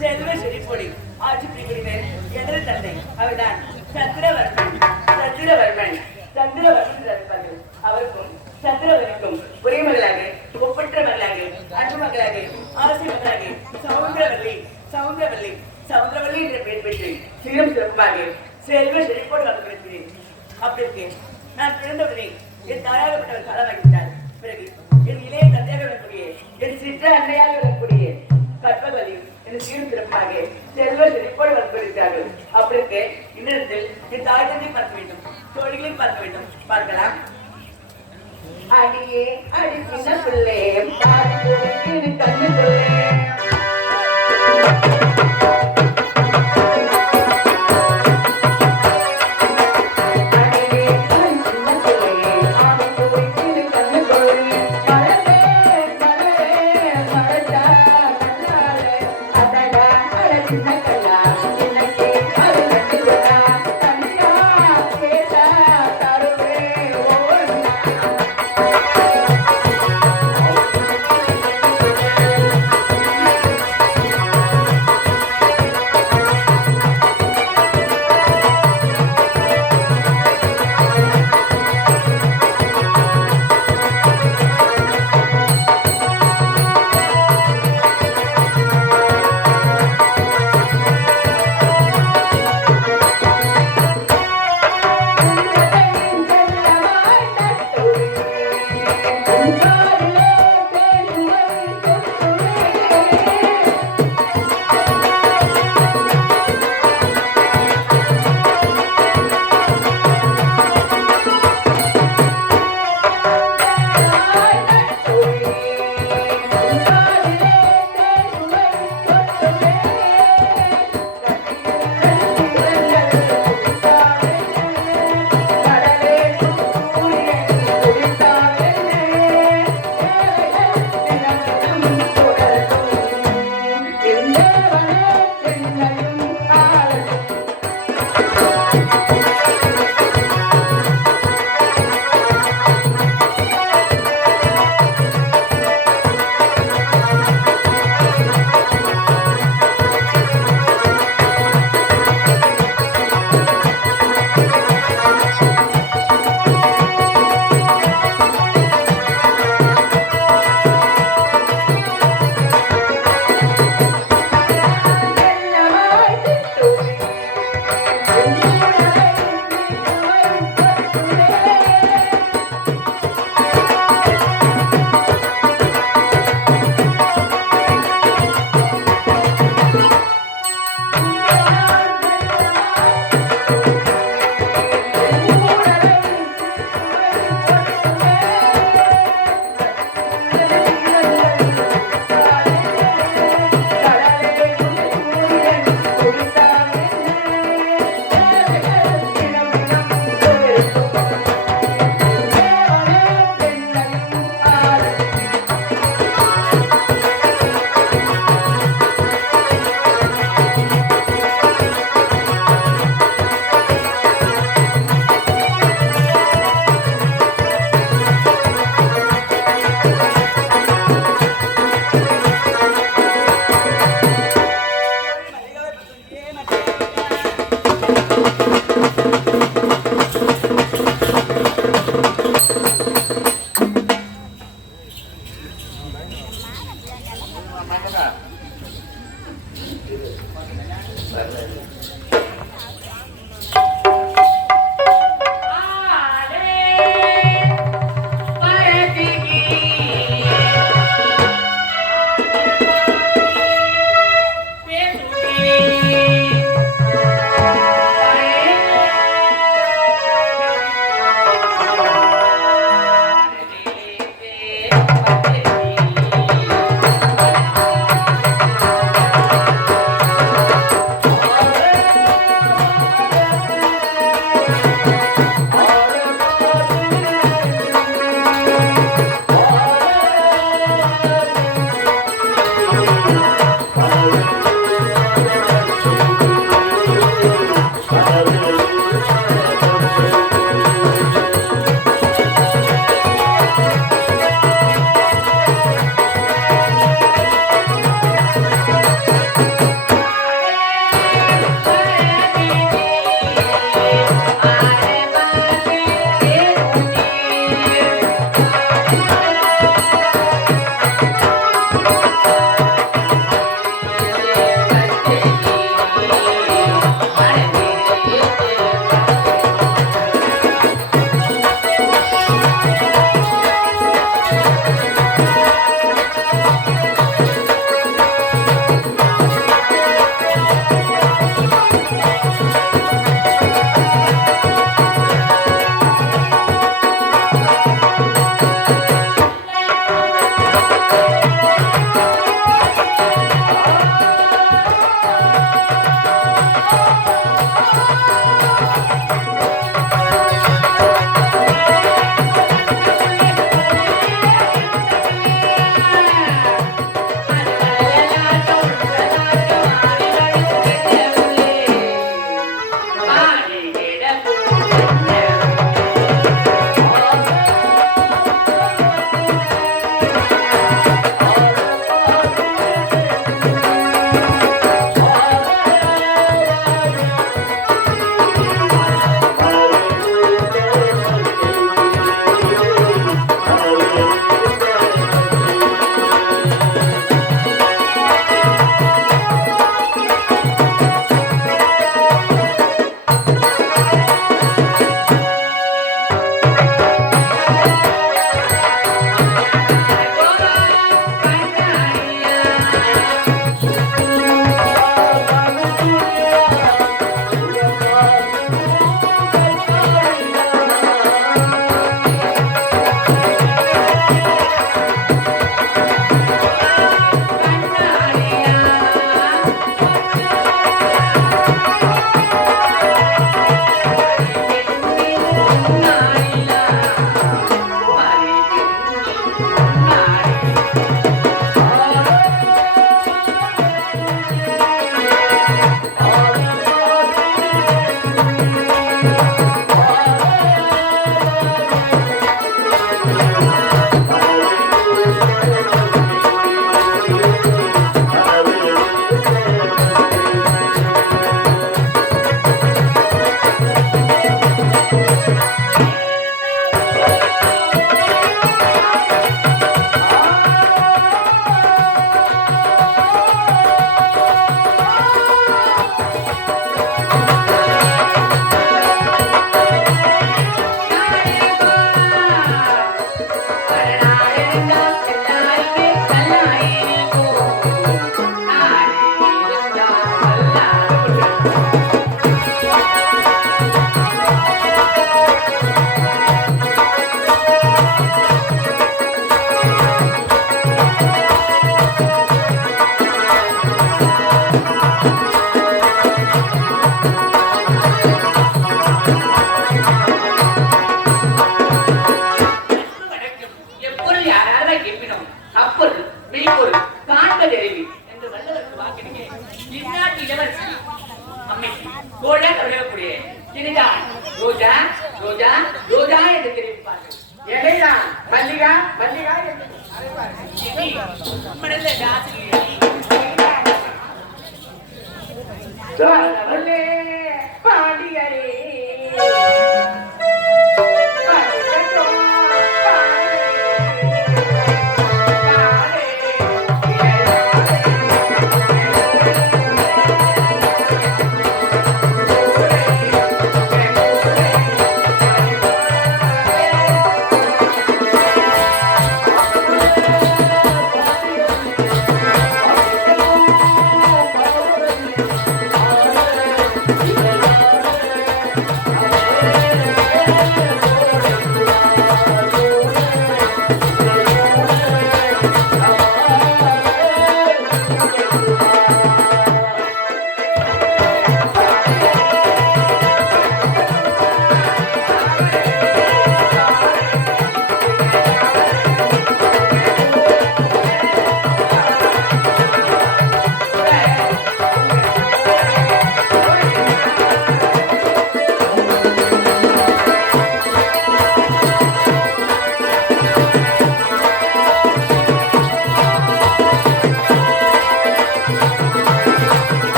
செல்வ செழிப்பொடி ஆட்சி புரிகிறேன் எனது தந்தை அவர்தான் சந்திரவர்மன். அவருக்கும் சந்திரவனுக்கும் ஒரே மகளாக, ஒப்பற்ற மகளாக, அன்பு மகளாக, ஆசை மகளாக சவுந்தரவல்லி என்ற பெயர் பெற்று சீரம் சிறப்பாக செல்வ செழிப்போடு வளர்க்கிறேன். அப்படி நான் பிறந்தவுடனே என் தாயாகப்பட்டவர் காலமாகிவிட்டார். பிறகு என் இளைய தந்தையாக வரக்கூடிய, என் சிற்ற அன்னையாக வரக்கூடிய கற்பவதி என் சீரும் சிறப்பாக செல்வ செழிப்போடு வளர்க்கிறார்கள். அப்படி இன்னிடத்தில் என் தாய் தந்தை பார்க்க வேண்டும், தோழிகளையும் பார்க்க வேண்டும். பார்க்கலாம். அடியே அடி சின்ன பிள்ளை கண்ணு பிள்ளை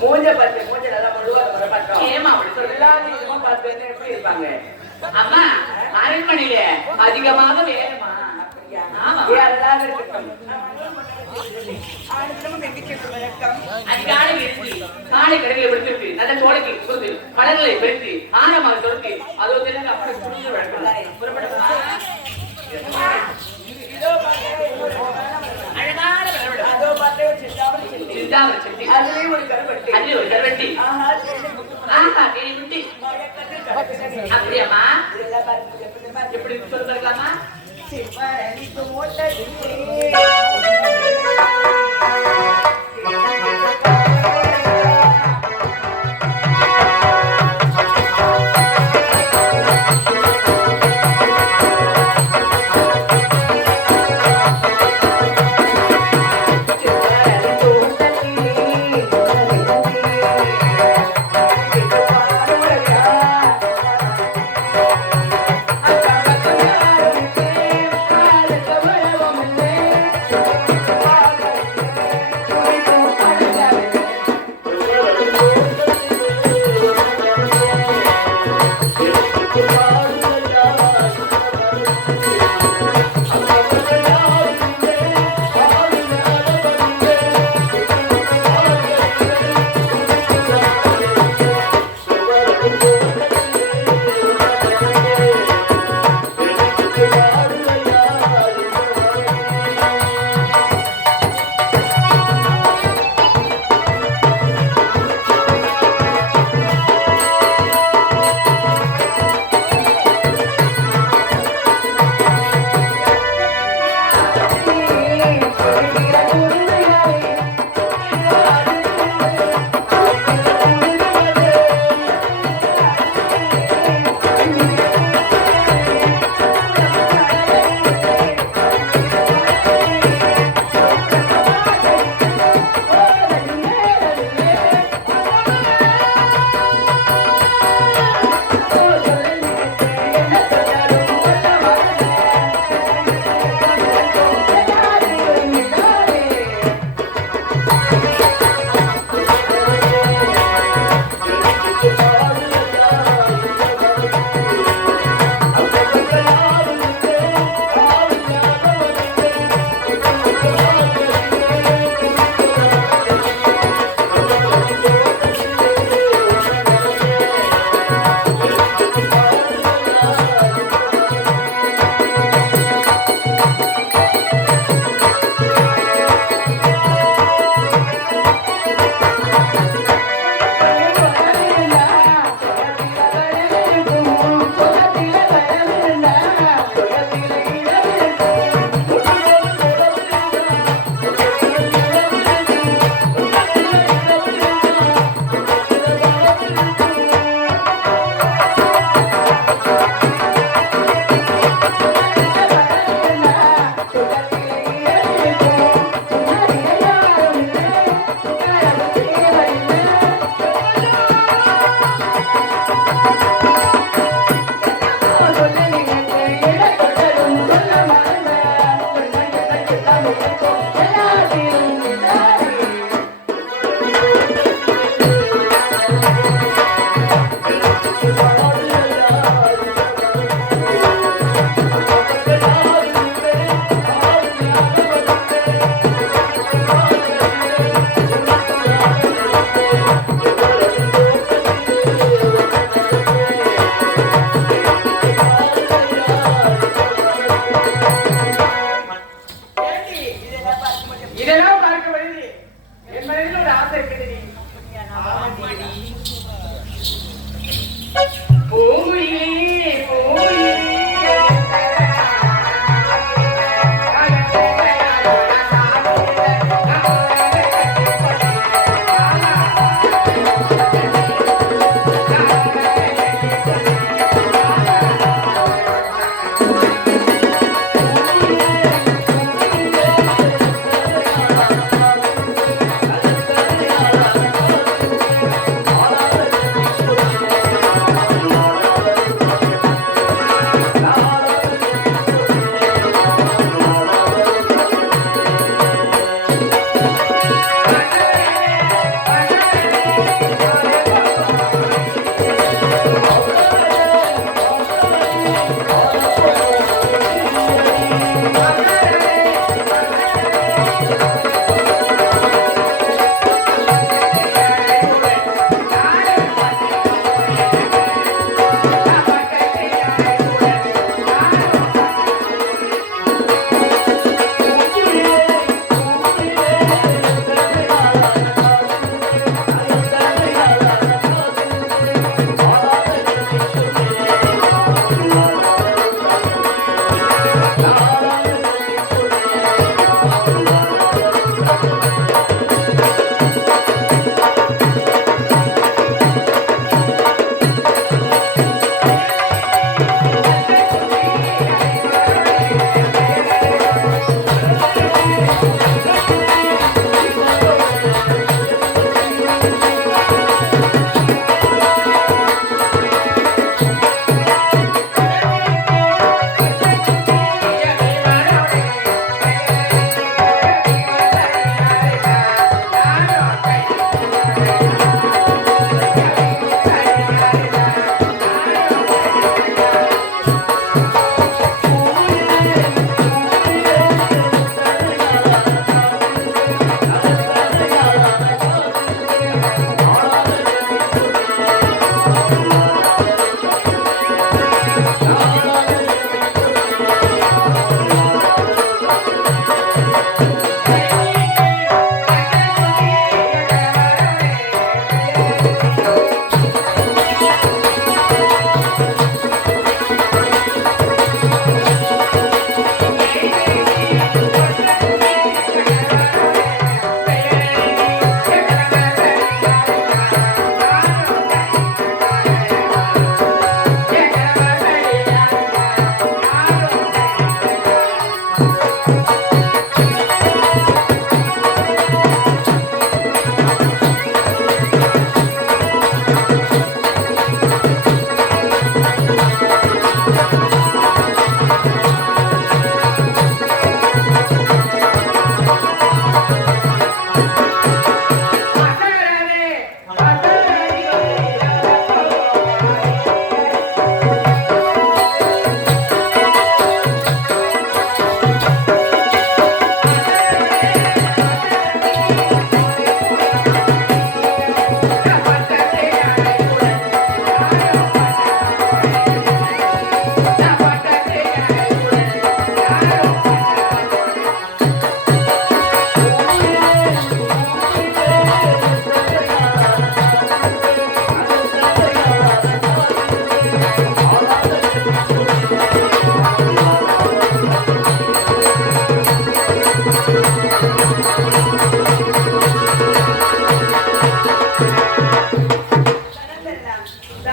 மூஞ்ச பார்த்து மூஞ்ச நல்லா முழுவா வர பார்த்தோம். ஏமா அப்படி சொல்லலாம்? நீ பார்த்து எப்படி இருப்பாங்க? அம்மா அரண்மனையில அதிகமாக வேலைமா. அதிகாலை எழுந்து காலை கடலை விடுத்து நல்ல சோலைக்கு கொடுத்து கடல்களை பெருத்து ஆரமாக தொடுத்து அதோ தெரிஞ்சு அப்படி புரிஞ்சு வழக்கம் புறப்படமா. அழகான சிந்தாமரை செட்டி அதுலயும் ஒரு கருவட்டி அதுல ஒரு கருவட்டி குட்டி அப்படியாமா எப்படி சொல்லிருக்கலாமா?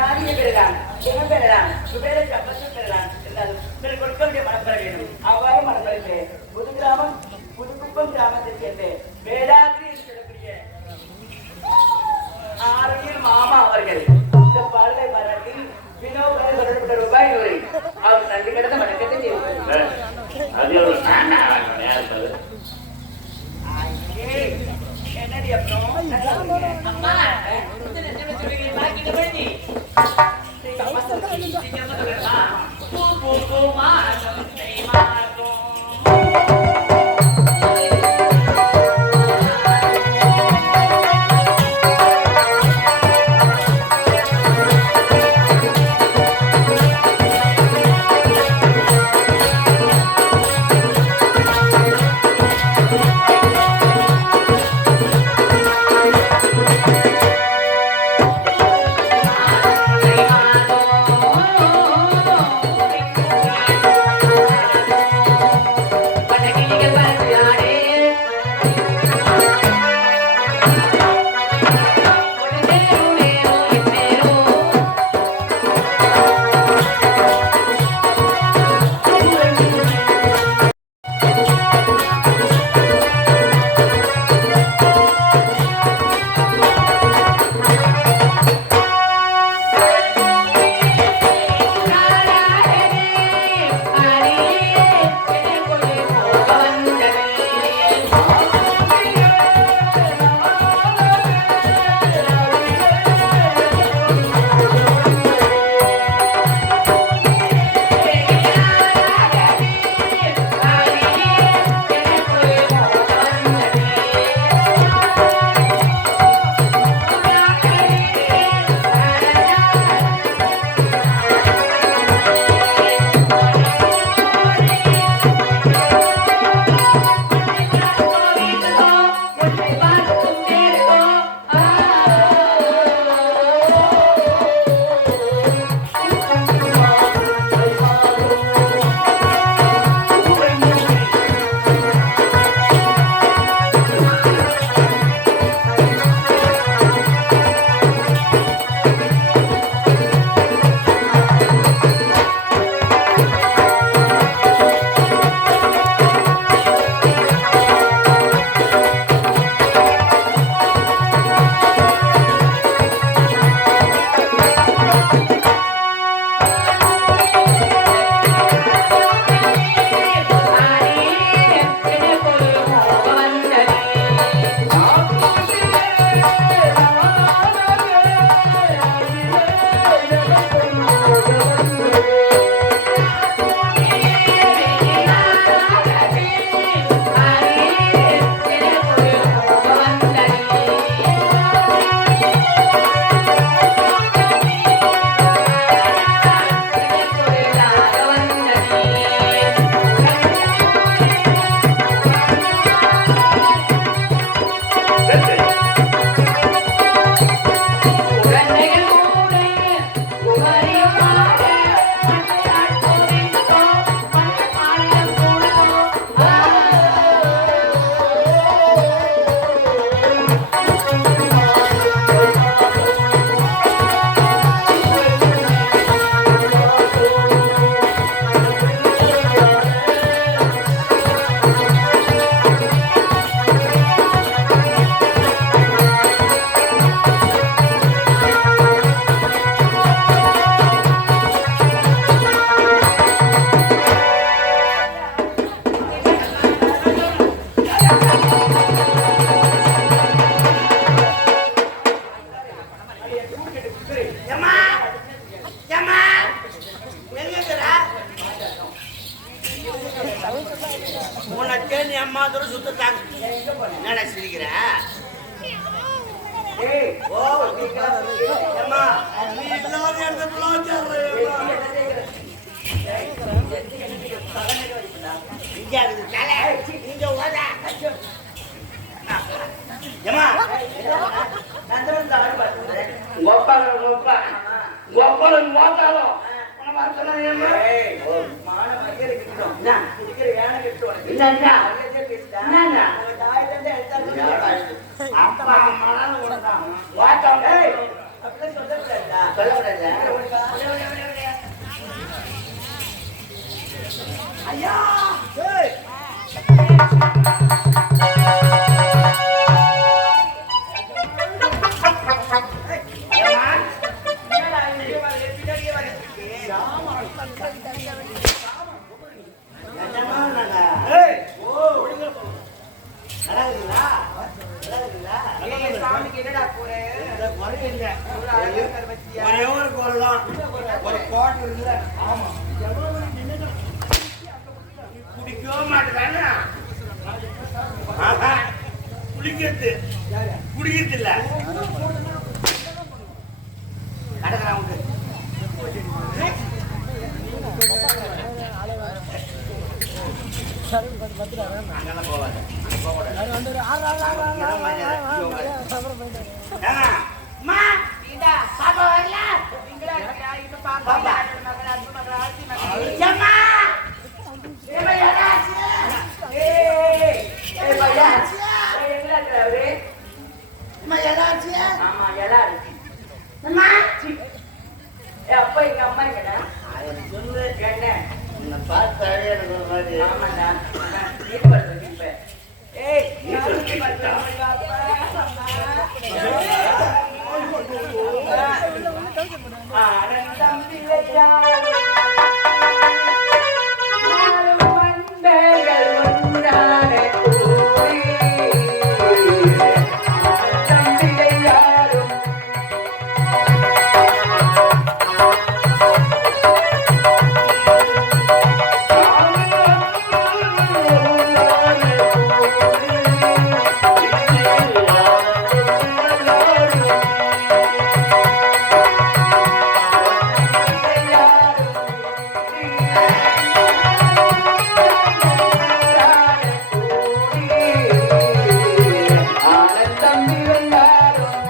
ஜாதியை பெறலாம், இனம் பெறலாம், சுபேர சம்பத்தை பெறலாம் என்றாலும் பிறர் கொடுக்க வேண்டிய மனம் பெற வேண்டும். அவ்வாறு மனம் பெறுகிறே புதுக்குப்பம் கிராமத்தைச் சேர்ந்த வேதாத்ரி என்று சொல்லக்கூடிய ஆரோக்கியம் மாமா அவர்கள் இந்த பாடலை பாராட்டி வினோபாய் சொல்லப்பட்ட ரூபாய் நூறு அவர் நன்றி கடந்த வணக்கத்தை செய்வார். என்னடி அப்புறம் அம்மா என்ன சொல்றீங்க பாக்கிட்டு போய் பூ பூ பூ மாதம் மாதம் உனக்கே நீ அம்மா தூரம் சுத்தாங்க என்னடா சிரிக்கிற ஓ அம்மா நீ இல்லாத இடத்துல இங்க ஓதா ஏமா கோபாலன் ஓதாலும் அப்படி சொல்லக்கூடாதா சொல்லக்கூடாது. ஐயா ஏய். ஏம்மா? என்னடா இங்கே வரல பின்னாடியே வந்துருக்கு நிஜமா நானா? நல்லா இருக்குங்களா? நல்லா இருக்குங்களா? ஏய் சாமிக்கு என்னடா போறே இந்த குறையும் இல்லை. ஒரு அழகா பத்தியா ஒரே ஒரு கோல் தான். ஒரு குவார்டர் இல்லை. ஆமா. குடிக்கவே மாட்டேதானே? ஆஹா. குடிக்கிறது இல்ல கடற்கரை உண்டு. அங்கெல்லாம் போவாது. நீடா பாப்பா வரல நீங்களா இருக்கா இப்ப பாப்பா மகன் அன்பு மகன் ஆசி மகன் அம்மா ஏய் யாராச்சு ஏய் பையா ஏய் எங்கடா இருக்கற அம்மா யாராச்சு ஆமா யாரா இருக்கு அம்மா ஏய் அப்பா எங்க அம்மா எங்கடா சொல்லு என்ன உன்னை பார்த்தாலே எனக்கு ஒரு மாதிரி ஆமாடா நீ பண்ற இப்ப ஏய் நீ பண்ற ஆனந்தம் விளையாடு மண்டைகள் ஒன்றான கூடி ஆனந்தம் விளையாடும்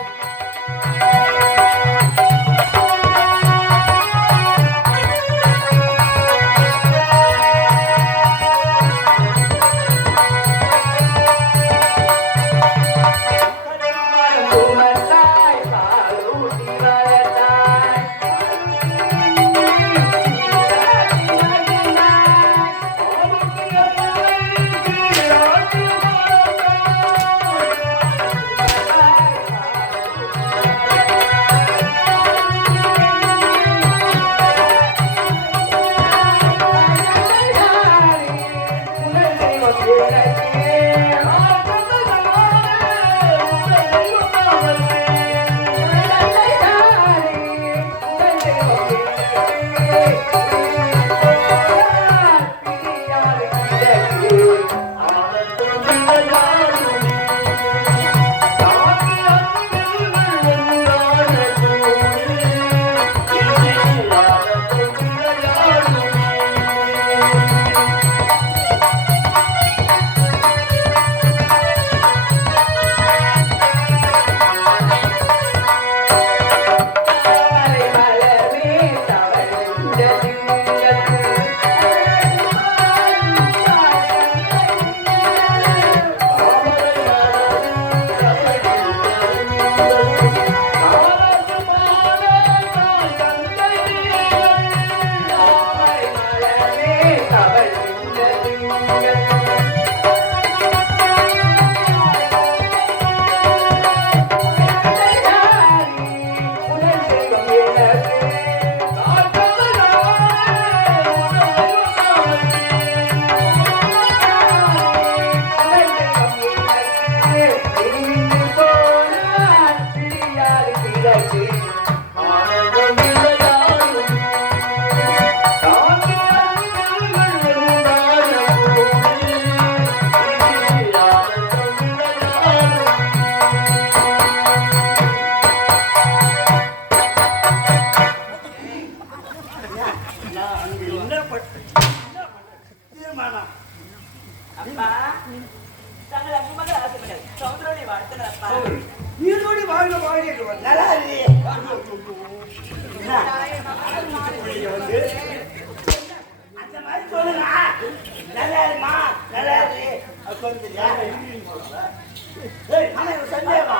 அப்பா தங்கள் அன்பு மகள் ஆசைப்பட்டது சௌந்தரோடி வாழ்த்துங்கள் அப்பா நீரோடி வாழ்க வாழ்க நல்லா இருக்கு. வந்து அந்த மாதிரி சொல்லுங்க. நல்லா இருமா நல்லா இருக்கு. அது சொல்லுறியா? ஏய் ஆனா சந்தேகமா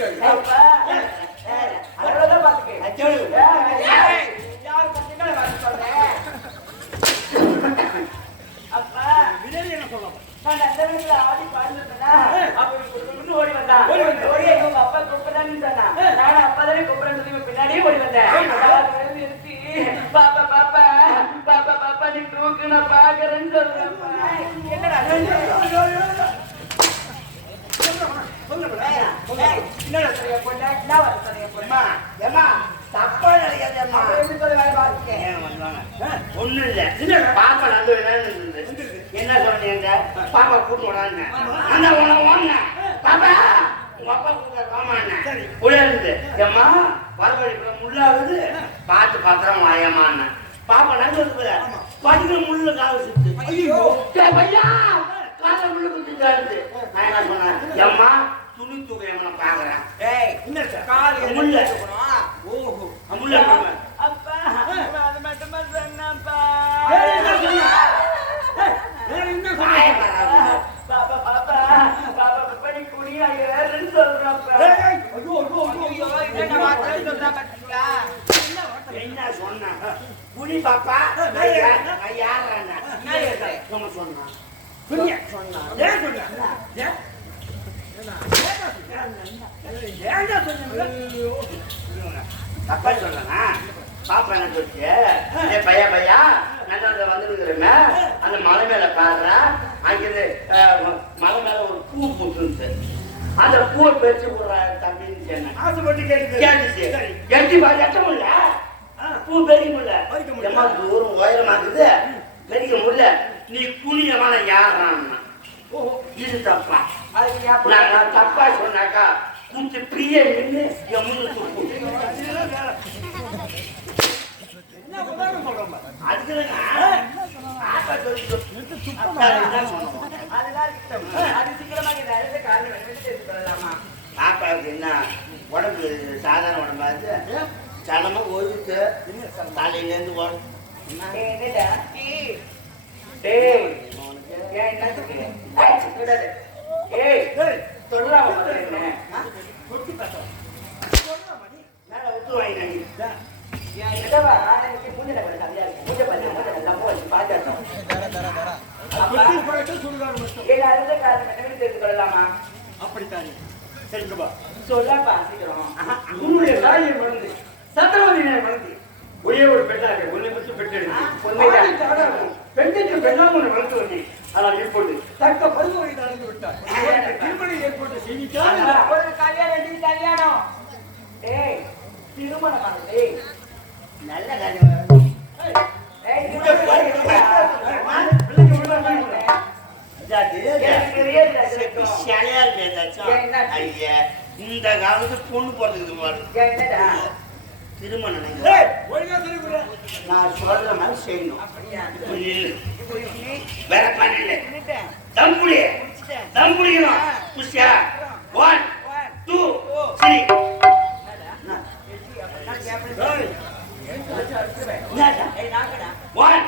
கேளு. அப்பா அவ்வளவுதான் பாத்துக்க கேளு. யாரு பார்த்தீங்கன்னா நான் சொல்றேன் அப்பா வினதி என்ன சொல்லலாம்? நான் அந்த வீட்டுல ஆடி பாடுறேன்னா அப்ப இவங்க ஓடி வந்தான் ஓடி உங்க அப்பா கூப்பிடுறான்னு சொன்னா நானும் அப்பா தானே கூப்பிடுறேன்னு சொல்லி பின்னாடியே ஓடி வந்தேன் நிறுத்தி பாப்பா பாப்பா பாப்பா பாப்பா நீ தூக்கு நான் பாக்குறேன்னு சொல்றேன் என்னடா என்னடா சரியா போட்டா என்ன வர சரியா போட்டா ஏம்மா, தப்பா நினைக்காதேம்மா. ஒண்ணும் இல்ல. பாப்பா நந்து என்ன சொன்னீங்க? பாப்பா கூட்டு போடான்னு. அந்த உன பாப்பா உங்க அப்பா கூட்ட வாமான்னு உயர்ந்து ஏம்மா வரவழைப்புல முள்ளாகுது பார்த்து பத்திரம் வாயம்மான்னு பாப்பா நந்து படிக்கிற முள்ளு காவு சுத்து பையா கால முள்ளு குத்திட்டாரு. நான் என்ன சொன்னேன்? ஏம்மா துணி தூக்க பாக்குறேன். முள்ள முள்ள அப்பா அது மட்டும் சொன்னப்பா பாப்பா பாப்பா பாப்பா பாப்பா நீ குடியாயிரன்னு சொல்றப்பா என்ன சொன்ன குடி பாப்பா யார் சொன்னா தப்பா சொன்னா பாப்பா என்ன சொல்லிச்சு பையா பையா நல்ல வந்துருக்குறேமே அந்த மலை மேல பாடுறா அங்கிருந்து மலை மேல ஒரு பூ பூத்துருச்சு அந்த பூவை பெருச்சு போடுற தம்பின்னு சொன்னேன் ஆசைப்பட்டு கேட்டுச்சு எட்டி பாரு எட்டம் இல்ல பூ பெரிய முடியல எம்மா தூரம் உயரமாக்குது பெரிய முடியல நீ குனியமான யாரான்னா இது தப்பா நான் தப்பா சொன்னாக்கா குத்து பிரிய நின்று என் முன்னு துப்பு பாப்பாவுக்கு என்ன உடம்பு சாதாரண உடம்பா இருக்கு சனமா ஓய்வுக்கு தலையில இருந்து ஓடும் அப்படித்தானே சரிங்கப்பா சொல்லப்பா சீக்கிரம் உன்னுடைய தாயை மறந்து சத்திரவதியை மறந்து ஒரே ஒரு பெண்ணாக உன்னை பற்றி பெற்றெடுத்து பெண்ணுக்கு பெண்ணாக உன்னை வளர்த்து வந்தேன். ஆனால் இப்போது தக்க பருவத்தை நடந்து விட்டார். திருமணம் ஏற்பட்ட செய்திக்காக ஒரு கல்யாணம் கல்யாணம் திருமணம் ஆனது நல்ல கல்யாணம் இந்த காலத்து பொண்ணு போறதுக்கு திருமணம் நான் சொல்ற மாதிரி செய்யணும். வேற பண்ணல தம்புடி தம்புடிக்கணும். புஷா 1 2 3 1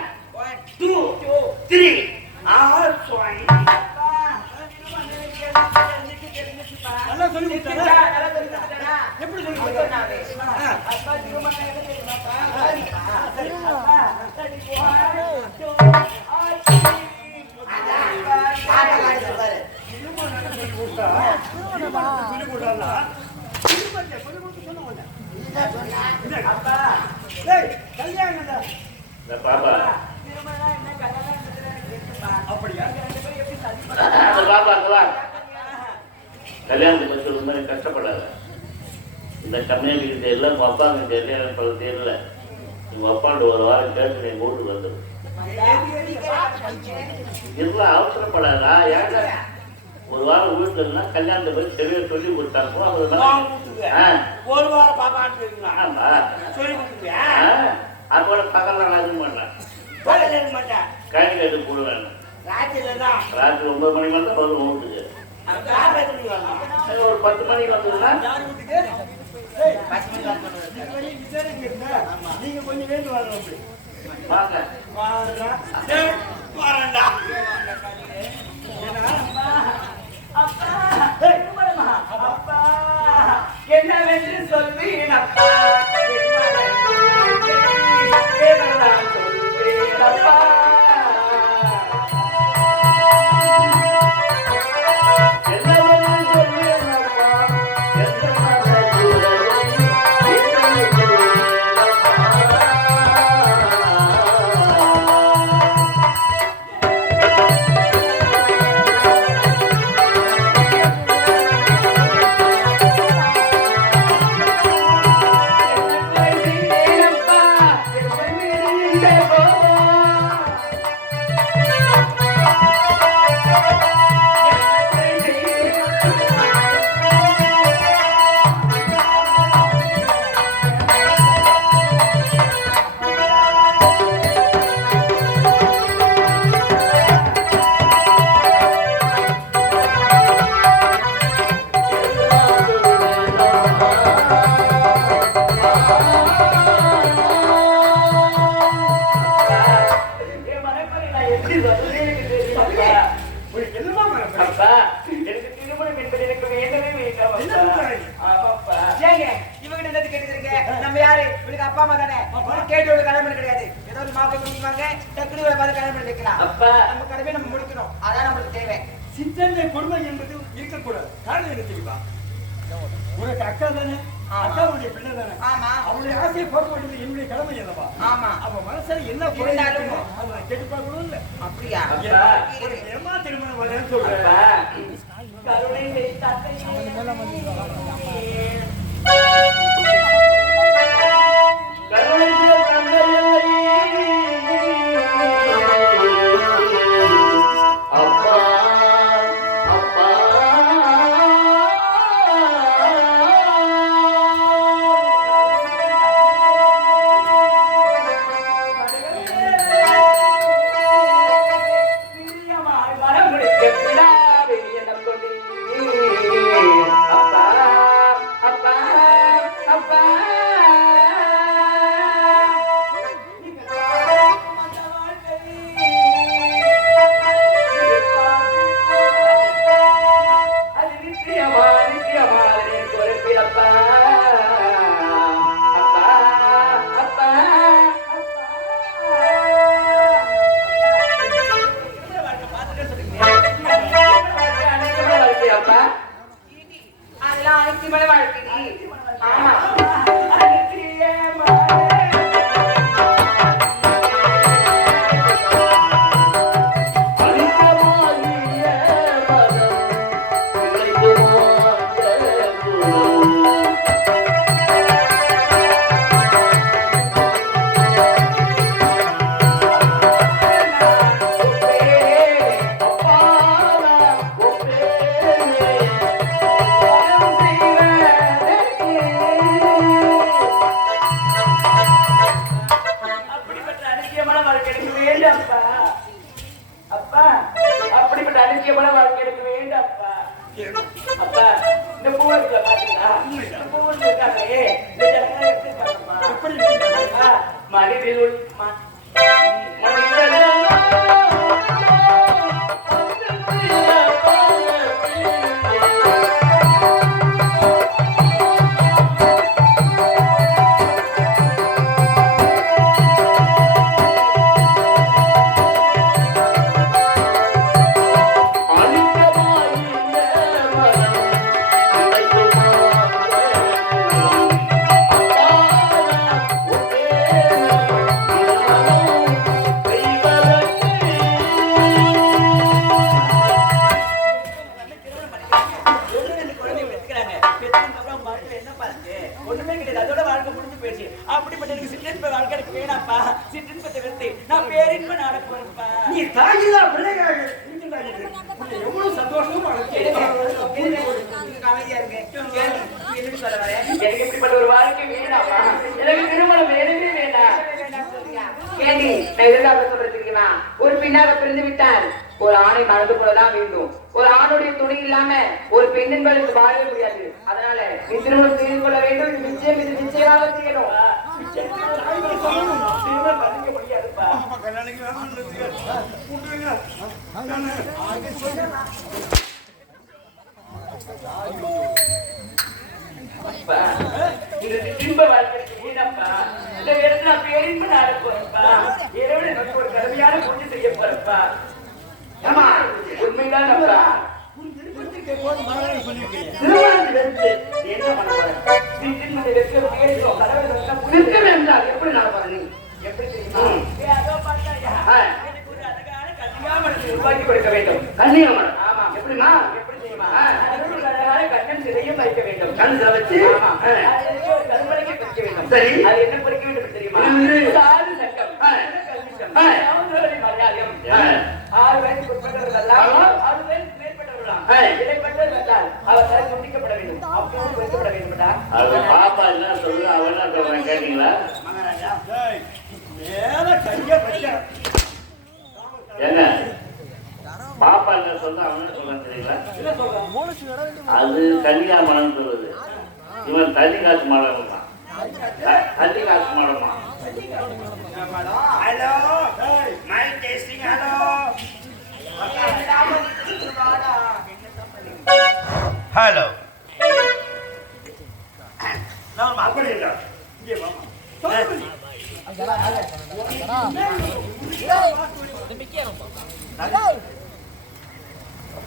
2 3 ஆல் சுவாமி நல்லா சொல்லி கொடுத்தா எப்படி சொல்லி கொடுத்தா அப்பா திருமணம் என்ன தெரியுமாப்பா அப்பா சரி கல்யாணத்தை பற்றி ஒரு மாதிரி கஷ்டப்படாத. இந்த கம்யூனிட்டி எல்லாம் உங்கள் அப்பா அங்கே கல்யாணம் பல தெரியல. உங்கள் அப்பாண்ட ஒரு வாரம் கேட்டு நீ கூட்டு வந்துடும். இதெல்லாம் அவசரப்படாதா? ஏங்க ஒரு வாரம் வீட்டுல இருந்தா கல்யாணத்தை பற்றி தெளிவாக சொல்லி கொடுத்தாங்க. ஒரு வாரம் பாப்பா ஆமா சொல்லி கொடுத்துருவேன். அதோட பக்கம்லாம் நான் எதுவும் பண்ணேன். மாட்டேன் கையில் எதுவும் போடுவேன். ராத்திரில தான் ராத்திரி 9 மணிக்கு வந்து பதில் வீட்டுக்கு ஒரு 10 மணிக்கு வந்ததுன்னா நீங்க கொஞ்சம் வேண்டு வாங்க. வாங்க வரண்டா அப்பா சொல்வேனப்பா வேதனான் சொல்வேனப்பா அப்பா அம்மா தானே கேட்டு கல்யாணம் கிடையாது. ஏதோ ஒரு மாப்பிள்ளை குடிப்பாங்க டக்குனு ஒரு மாதிரி கல்யாணம் பண்ணி வைக்கலாம். நம்ம கடமை நம்ம முடிக்கணும். அதான் நம்மளுக்கு தேவை. சித்தன்னை கொடுமை என்பது இருக்கக்கூடாது. காரணம் என்ன தெரியுமா? உனக்கு அக்கா தானே, அக்காவுடைய பிள்ளை தானே. ஆமா. அவளுடைய ஆசையை போக வேண்டியது என்னுடைய கடமை அல்லவா? ஆமா. அவ மனசுல என்ன இருந்தாலும் அதை கேட்டு பார்க்கணும் இல்ல. அப்படியா? ஏமா திருமணம் வரேன்னு சொல்றேன். கருணை ஒரு பெண்ணாக பிறந்து விட்டால் ஒரு ஆணை மறந்து போலதான் வேண்டும். ஒரு ஆணுடைய துணை இல்லாம ஒரு பெண் என்பதற்கு வாழவே முடியாது. அதனால நீ திருமணம் செய்து கொள்ள வேண்டும். நிச்சயம் இது நிச்சயமாக செய்யணும். இந்த சிற்றின்ப வாழ்க்கைக்கு வீணப்பா. இந்த இடத்துல நான் பேரின்ப நாட போறப்பா. இறைவன் எனக்கு ஒரு கடுமையான பூஜை செய்ய போறப்பா. ஏமா உண்மைதான் அப்பா. உன் விருப்பத்துக்கு போது மரணம் சொல்லியிருக்கீங்க. திருமணத்தை வெறுத்து நீ என்ன பண்ண போற? சிற்றின்பத்தை வெற்றி பேசுவோம். கடவுள் வந்தா நிற்கவே என்றால் எப்படி நடப்பாரு நீ? எப்படி தெரியுமா? அதோ பார்த்தாயா? எனக்கு ஒரு அழகான கன்னியாமணத்தை உருவாக்கி கொடுக்க வேண்டும். கன்னியாகுமரி. ஆமா. எப்படிமா? எப்படி தெரியுமா? அதுக்கு ஒரு அழகான கண்ணன் சிறையும் வைக்க வேண்டும். கண்ணுல வச்சு ஆமா. அதுக்கு ஒரு கரும்பலகை குறிக்க வேண்டும். சரி. அது என்ன குறிக்க வேண்டும் தெரியுமா? சாது சங்கம், கல்விசம், சௌந்தரவல்லி மலையாளம். 6 வயதுக்கு உட்பட்டவர்களெல்லாம் 6 வயதுக்கு மேற்பட்டவர்களாம். இடைப்பட்டவர் வந்தால் அவர் தலை துண்டிக்கப்பட வேண்டும். அப்போது வைக்கப்பட வேண்டும்டா. அது பாப்பா என்ன சொல்லு, அவன் என்ன சொல்றான் கேட்டீங்களா? மகாராஜா டேய், மேல கைய வச்ச. ஏங்க பாப்பா என்ன சொல்ற, அவன் என்ன சொல்றான் தெரியுங்களா? என்ன சொல்றோம்? அது கன்னியாகுமரன் சொல்லுது, இவன் தண்ணி காசு மாடமா, தண்ணி காசு மாடமா. Hello mike testing. Hello hello நான் அப்படி இல்ல இங்கே வாமா.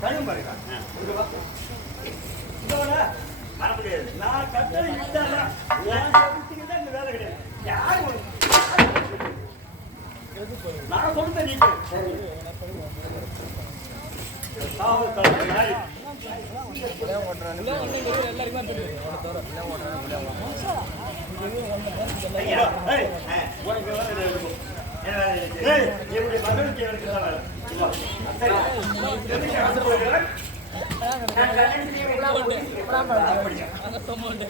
கழும் பாருங்க. இங்க வா. இதோட வர முடியாது. நான் கட்டளை இட்டால நான் சொல்லிட்டீங்க தான் இந்த வேலை கிடையாது. யார் நான் சொல்றேன் நீங்க. என்னுடைய மகளுக்கு எனக்கு நான் கண்ணன் சிறையை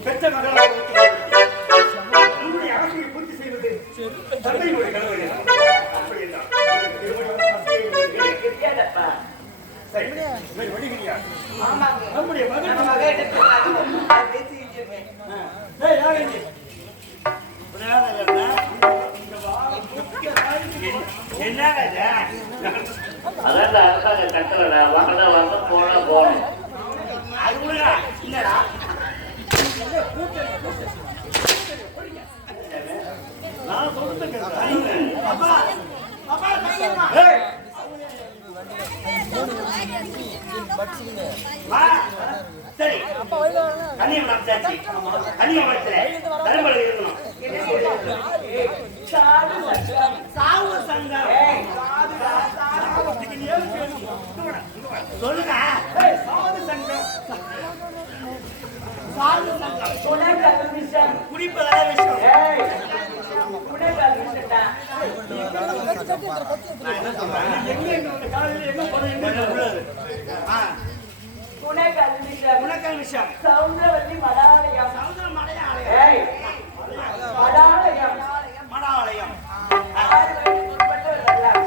பெற்ற மகளாக உன்னுடைய ஆசையை பூர்த்தி செய்வது தந்தையுடைய கடவுள். அப்படி என்றால் தெரியாதப்பா. சரி, இவன் வடிகிறியா? ஆமாங்க. நம்முடைய நம்ம மகன் மகன் எடுத்து பேசிக்கிட்டு இருக்கேன். ஏய், யார் இது? என்னடா அதான் அரசாங்க கட்டளை, வாங்க வாங்க போன போனோம். அது கூட என்னடா நான் சொல்றது அப்பா அப்பா கையம்மா. ஏய், வா. சரி கன்னியாகுமரி சாட்சி கன்னியாகுமரத்துல தருமலை இருக்கணும். சாது சங்கம். சாவு சங்கம். இதுக்கு நீ ஏன் கேட்கணும்? சொல்லுங்க. ஏய், சாது சங்கம். சாவு சங்கம் துணை கல்விசம். குடிப்பதான விஷயம். ஏய், துணை கல்விசம்டா. எங்க எங்க காலையில எங்க போன எங்க உள்ளது? துணை கல்விசம். உனக்கான விஷயம். சௌந்தரவல்லி மலையாளம். சமுதிர மலையாளயம். ஏய், மலையாளம். மடாலயம். 6 வயதுக்கு உட்பட்டவர் வரலாம்.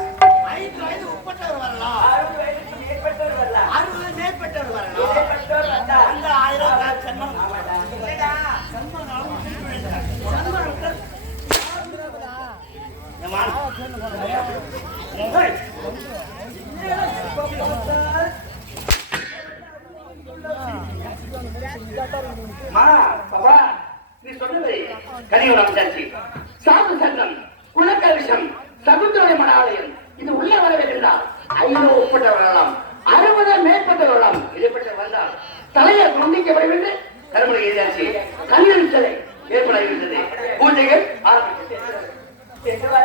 5 வயது உட்பட்டவர் வரலாம். 60 வயதுக்கு மேற்பட்டவர் வரலாம். 60 மேற்பட்டவர் வரலாம். இடைப்பட்டவர் வந்தால் அந்த 1000 சன்மானம். ஆமாடா. சன்மானம் அவங்க திருப்பி வைக்கிறாங்க. சன்மானத்தை இந்த மாதிரி. ஏய், மா, பாப்பா, நீ சொன்னது கனியூர் சாட்சி சாது சங்கம் குலக்கல்விஷம் சமுத்திர மடாலயம் இது உள்ளே வரவேற்கிறார். 500 உட்பட்டவர் வரலாம், 60 மேற்பட்டவர் வரலாம். இடைப்பட்ட வந்தால் தலையை துண்டிக்கப்பட வேண்டும். கருமலை எதிராட்சி கல்யாண சிலை ஏற்பட இருந்தது. பூஜைகள் ஆரம்பித்தது. சென்று வர